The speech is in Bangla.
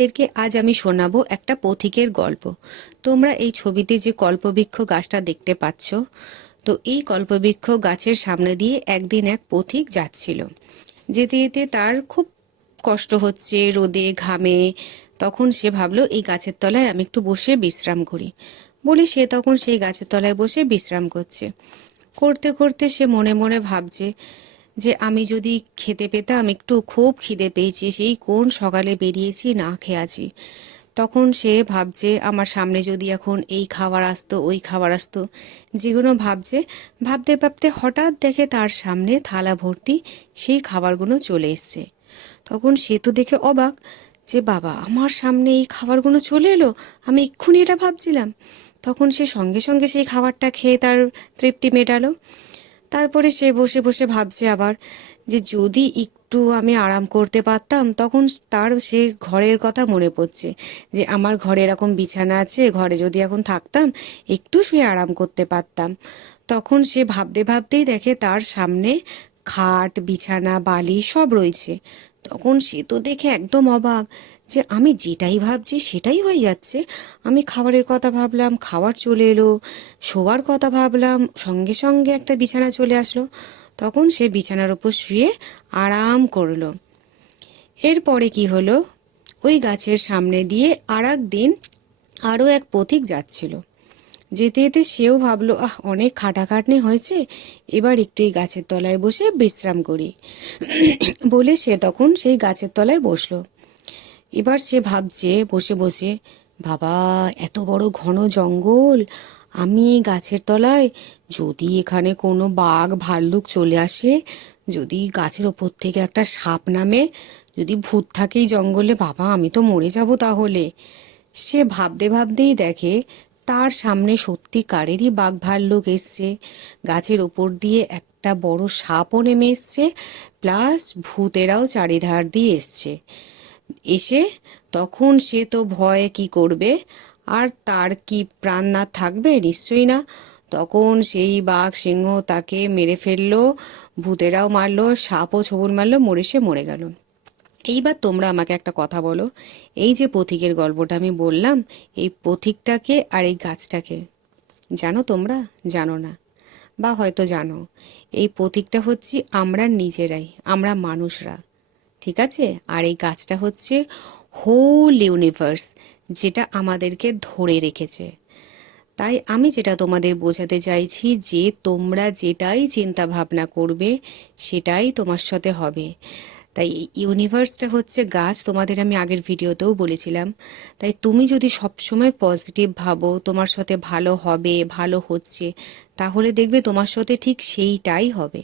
এদেরকে আজ আমি শোনাবো একটা পথিকের গল্প। তোমরা এই ছবিতে যে কল্পবৃক্ষ গাছটা দেখতে পাচ্ছ, তো এই কল্পবৃক্ষ গাছের সামনে দিয়ে একদিন এক পথিক যাচ্ছিল। যেতে যেতে তার খুব কষ্ট হচ্ছে, রোদে, ঘামে। তখন সে ভাবলো, এই গাছের তলায় আমি একটু বসে বিশ্রাম করি। বলি সে তখন সেই গাছের তলায় বসে বিশ্রাম করছে। করতে করতে সে মনে মনে ভাবছে যে আমি যদি খেতে পেতাম, একটু খুব খিদে পেয়েছি, সেই কোন সকালে বেরিয়েছি না খেয়ে আছি। তখন সে ভাবছে, আমার সামনে যদি এখন এই খাবার আসতো, ওই খাবার আসতো। যেগুলো ভাবছে, ভাবতে ভাবতে হঠাৎ দেখে তার সামনে থালা ভর্তি সেই খাবারগুলো চলে এসছে। তখন সে তো দেখে অবাক যে, বাবা, আমার সামনে এই খাবারগুলো চলে এলো? আমি এক্ষুনি এটা ভাবছিলাম। তখন সে সঙ্গে সঙ্গে সেই খাবারটা খেয়ে তার তৃপ্তি মেটালো। তারপরে সে বসে বসে ভাবছে আবার যে যদি একটু আমি আরাম করতে পারতাম, তখন তার সে ঘরের কথা মনে পড়ছে যে আমার ঘরে এরকম বিছানা আছে, ঘরে যদি এখন থাকতাম, একটু শুয়ে আরাম করতে পারতাম। তখন সে ভাবতে ভাবতেই দেখে তার সামনে খাট, বিছানা, বালি সব রয়েছে। তখন সে তো দেখে একদম অবাক যে আমি যেটাই ভাবছি সেটাই হয়ে যাচ্ছে। আমি খাবারের কথা ভাবলাম, খাবার চলে এলো, শোবার কথা ভাবলাম, সঙ্গে সঙ্গে একটা বিছানা চলে আসলো। তখন সে বিছানার উপর শুয়ে আরাম করল। এরপরে কি হলো? ওই গাছের সামনে দিয়ে আর দিন আরও এক পথিক যাচ্ছিল। যেতে যেতে সেও ভাবলো, আহ, অনেক খাটাখাটনি হয়েছে। এবার একটু এই গাছের তলায় বসে বিশ্রাম করি। বলে সে তখন সেই গাছের তলায় বসল। এবার সে ভাবছে, বসে বসে, বাবা, এত বড় ঘন জঙ্গল। আমি এই গাছের তলায় যদি এখানে কোনো বাঘ, ভাল্লুক চলে আসে, যদি গাছের ওপর থেকে একটা সাপ নামে, যদি ভূত থাকে এই জঙ্গলে, বাবা, আমি তো মরে যাব তাহলে। সে ভাবতে ভাবতেই দেখে তার সামনে সত্যিকারেরই বাঘ ভাল্লুক এসছে। গাছের ওপর দিয়ে একটা বড় সাপও নেমে এসছে, প্লাস ভূতেরাও চারিধার দিয়ে এসছে। এসে তখন সে তো ভয়ে কি করবে? আর তার কি প্রাণ না থাকবে? নিশ্চয়ই না। তখন সেই বাঘ সিংহ তাকে মেরে ফেলল, ভূতেরাও মারলো, সাপও ছবল মারলো, মরে সে মরে গেল। এইবার তোমরা আমাকে একটা কথা বলো। এই যে পথিকের গল্পটা আমি বললাম, এই পথিকটাকে আর এই গাছটাকে, জানো তোমরা? জানো না। বা হয়তো জানো, এই পথিকটা হচ্ছে আমরা নিজেরাই, আমরা মানুষরা, ঠিক আছে? আর এই গাছটা হচ্ছে হোল ইউনিভার্স যেটা আমাদেরকে ধরে রেখেছে। তাই আমি যেটা তোমাদের বোঝাতে চাইছি যে তোমরা যেটাই চিন্তা ভাবনা করবে, সেটাই তোমার সাথে হবে। তাই ইউনিভার্সটা হচ্ছে গাছ, তোমাদের আমি আগের ভিডিওতেও বলেছিলাম। তাই তুমি যদি সবসময় পজিটিভ ভাবো, তোমার সাথে ভালো হবে, ভালো হচ্ছে, তাহলে দেখবে তোমার সাথে ঠিক সেইটাই হবে।